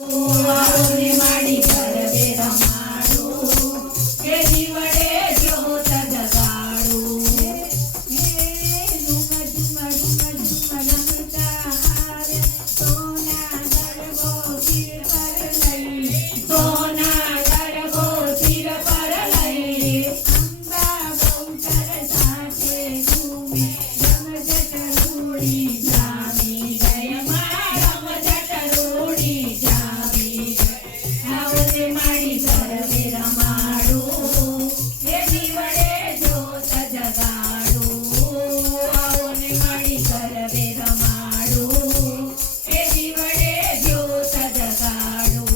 ಅವನೇ ಮಾಡಿ ಕರಬೇರ ಮಾಡು ಎದಿವಡೆ ಜೋತ ಜಗಾಡು सोना गरबो सिर पर लई अंबा बहुतर साथे घूमे रम जटरूड़ी जामी गय रम जटरूड़ी जामी आवते माड़ी करवे रमाडू ये जीवड़े जोत जगाडू आवने माड़ी करवे रमाडू ये जीवड़े जोत जगाडू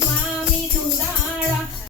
स्वामी